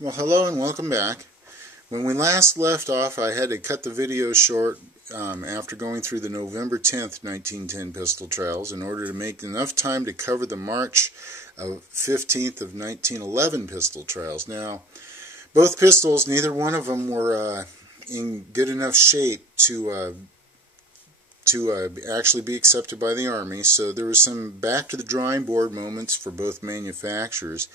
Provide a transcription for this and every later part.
Well, hello and welcome back. When we last left off, I had to cut the video short after going through the November 10th, 1910 pistol trials in order to make enough time to cover the March 15th of 1911 pistol trials. Now, both pistols, neither one of them were in good enough shape to actually be accepted by the Army, so there was some back to the drawing board moments for both manufacturers.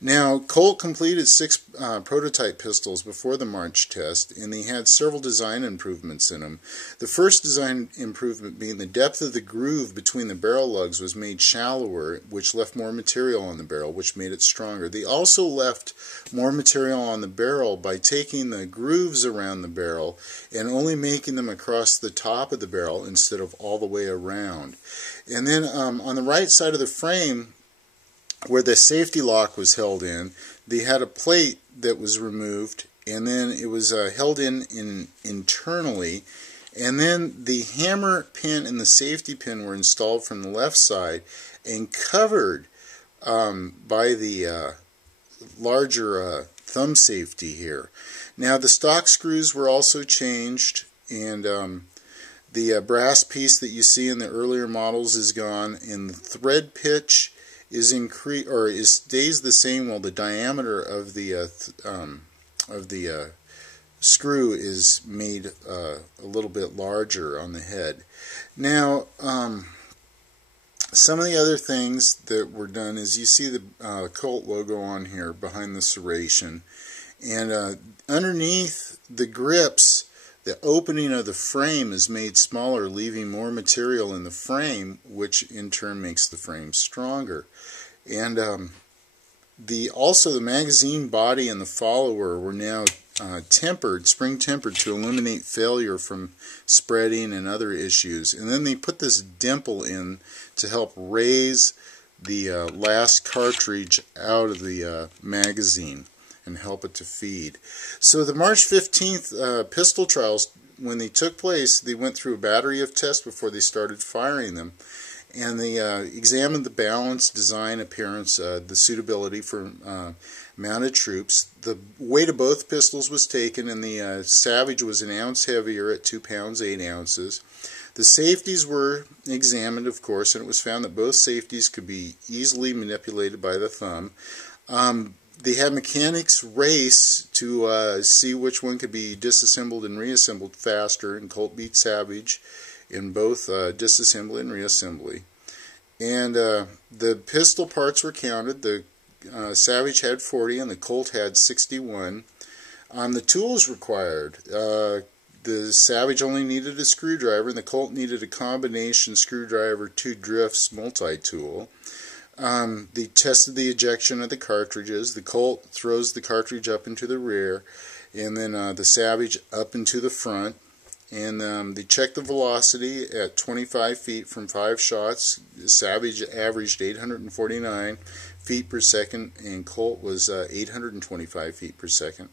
Now, Colt completed 6 prototype pistols before the March test, and they had several design improvements in them. The first design improvement being the depth of the groove between the barrel lugs was made shallower, which left more material on the barrel, which made it stronger. They also left more material on the barrel by taking the grooves around the barrel and only making them across the top of the barrel instead of all the way around. And then on the right side of the frame, where the safety lock was held in, they had a plate that was removed, and then it was held in internally, and then the hammer pin and the safety pin were installed from the left side and covered by the larger thumb safety here. Now the stock screws were also changed, and the brass piece that you see in the earlier models is gone, and the thread pitch is increased, or stays the same, while the diameter of the screw is made a little bit larger on the head. Now, some of the other things that were done is you see the Colt logo on here behind the serration, and underneath the grips, the opening of the frame is made smaller, leaving more material in the frame, which in turn makes the frame stronger. And also the magazine body and the follower were now spring tempered to eliminate failure from spreading and other issues. And then they put this dimple in to help raise the last cartridge out of the magazine and help it to feed. So the March 15th pistol trials, when they took place, they went through a battery of tests before they started firing them. And they examined the balance, design, appearance, the suitability for mounted troops. The weight of both pistols was taken, and the Savage was an ounce heavier at 2 pounds 8 ounces. The safeties were examined, of course, and it was found that both safeties could be easily manipulated by the thumb. They had mechanics race to see which one could be disassembled and reassembled faster, and Colt beat Savage in both disassembly and reassembly. And the pistol parts were counted. The Savage had 40 and the Colt had 61. The tools required, the Savage only needed a screwdriver, and the Colt needed a combination screwdriver 2 drifts multi-tool. They tested the ejection of the cartridges. The Colt throws the cartridge up into the rear, and then the Savage up into the front. And they checked the velocity at 25 feet from 5 shots. The Savage averaged 849 feet per second, and Colt was 825 feet per second.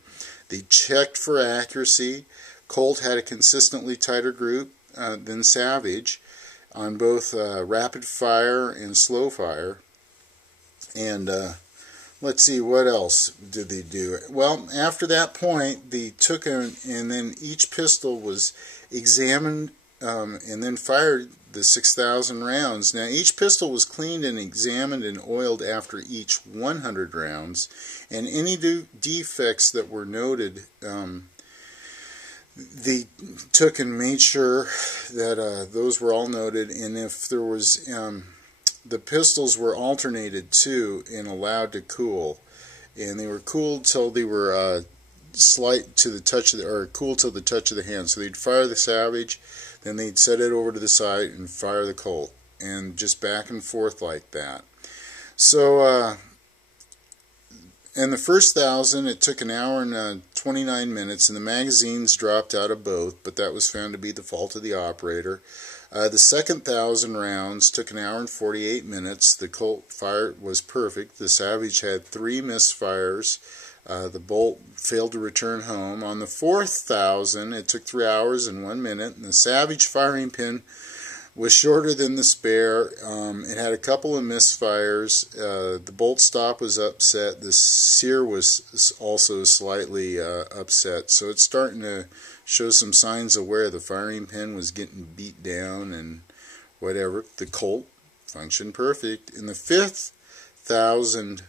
They checked for accuracy. Colt had a consistently tighter group than Savage on both rapid fire and slow fire. And let's see, what else did they do? Well, after that point, they took and then each pistol was examined and then fired the 6,000 rounds. Now, each pistol was cleaned and examined and oiled after each 100 rounds, and any defects that were noted, they took and made sure that those were all noted, and if there was the pistols were alternated too and allowed to cool, and they were cooled till they were slight to the touch of the, or cool till the touch of the hand. So they'd fire the Savage, then they'd set it over to the side and fire the Colt, and just back and forth like that. So in the first 1,000, it took 1 hour and 29 minutes, and the magazines dropped out of both, but that was found to be the fault of the operator. The second 1,000 rounds took 1 hour and 48 minutes. The Colt fire was perfect. The Savage had 3 misfires. The bolt failed to return home. On the fourth 1,000, it took 3 hours and 1 minute, and the Savage firing pin was shorter than the spare. It had a couple of misfires. The bolt stop was upset. The sear was also slightly upset. So it's starting to show some signs of where the firing pin was getting beat down and whatever. The Colt functioned perfect. In the 5,000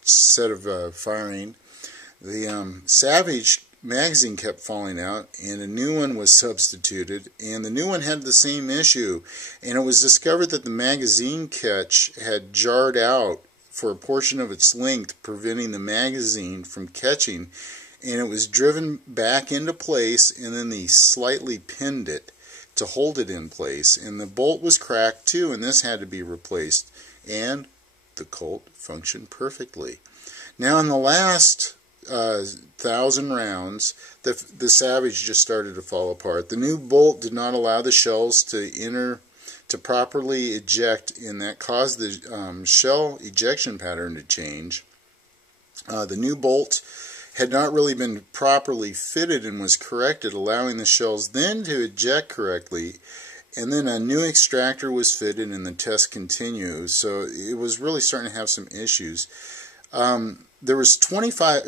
set of firing, the Savage magazine kept falling out, and a new one was substituted, and the new one had the same issue, and it was discovered that the magazine catch had jarred out for a portion of its length, preventing the magazine from catching, and it was driven back into place, and then they slightly pinned it to hold it in place, and the bolt was cracked too, and this had to be replaced, and the Colt functioned perfectly. Now in the last 1,000 rounds, the Savage just started to fall apart. The new bolt did not allow the shells to properly eject, and that caused the shell ejection pattern to change. The new bolt had not really been properly fitted and was corrected, allowing the shells then to eject correctly. And then a new extractor was fitted, and the test continues. So it was really starting to have some issues. There was 24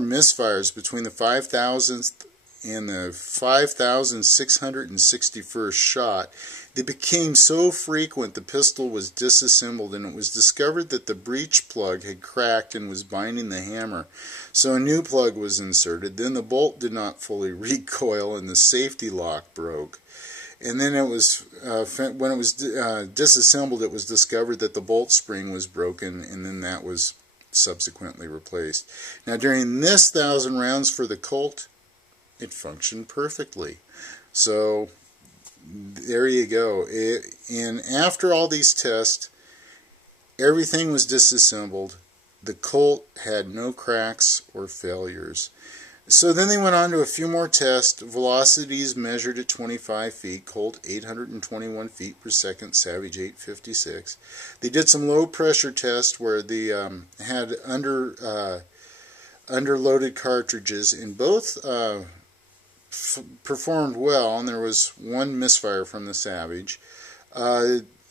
misfires between the 5,000th and the 5,661st shot. They became so frequent the pistol was disassembled, and it was discovered that the breech plug had cracked and was binding the hammer. So a new plug was inserted. Then the bolt did not fully recoil, and the safety lock broke. And then it was when it was disassembled, it was discovered that the bolt spring was broken, and then that was subsequently replaced. Now during this 1,000 rounds for the Colt, it functioned perfectly. So there you go. And after all these tests, everything was disassembled. The Colt had no cracks or failures. So then they went on to a few more tests. Velocities measured at 25 feet, Colt 821 feet per second, Savage 856. They did some low pressure tests where they had underloaded cartridges, and both performed well, and there was one misfire from the Savage.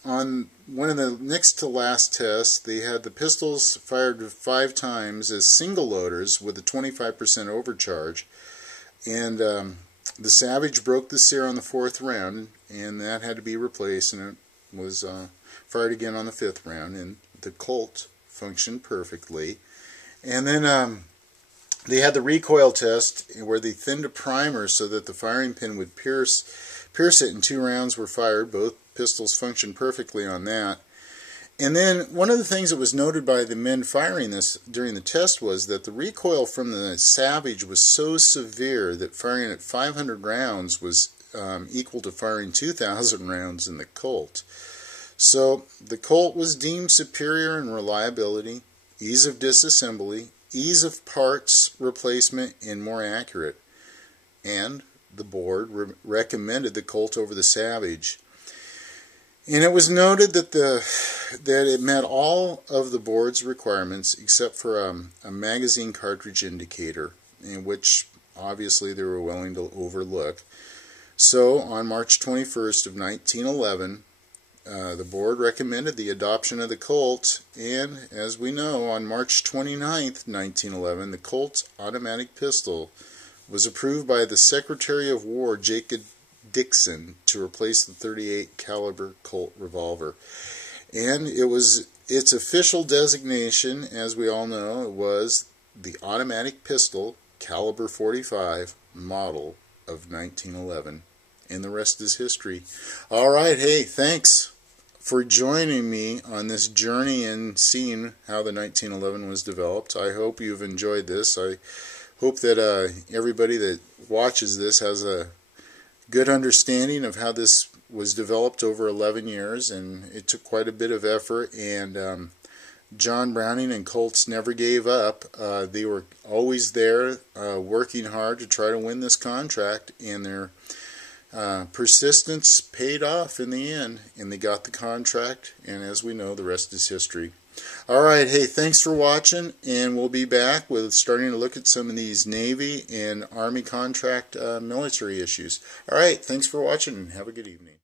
On one of the next to last tests, they had the pistols fired 5 times as single loaders with a 25% overcharge, and the Savage broke the sear on the 4th round, and that had to be replaced, and it was fired again on the 5th round, and the Colt functioned perfectly. And then they had the recoil test where they thinned a primer so that the firing pin would pierce it, and 2 rounds were fired. Both pistols functioned perfectly on that. And then one of the things that was noted by the men firing this during the test was that the recoil from the Savage was so severe that firing at 500 rounds was equal to firing 2,000 rounds in the Colt. So the Colt was deemed superior in reliability, ease of disassembly, ease of parts replacement, and more accurate. And the board recommended the Colt over the Savage. And it was noted that it met all of the board's requirements except for a magazine cartridge indicator, in which obviously they were willing to overlook. So on March 21st of 1911, the board recommended the adoption of the Colt, and as we know, on March 29th, 1911, the Colt automatic pistol was approved by the Secretary of War, Jacob Dixon, to replace the .38 caliber Colt revolver. And it was its official designation, as we all know, it was the automatic pistol caliber .45 model of 1911. And the rest is history. Alright, hey, thanks for joining me on this journey and seeing how the 1911 was developed. I hope you've enjoyed this. I hope that everybody that watches this has a good understanding of how this was developed over 11 years, and it took quite a bit of effort, and John Browning and Colts never gave up. They were always there working hard to try to win this contract, and their persistence paid off in the end, and they got the contract, and as we know, the rest is history. All right, hey, thanks for watching, and we'll be back with starting to look at some of these Navy and Army contract military issues. All right, thanks for watching, and have a good evening.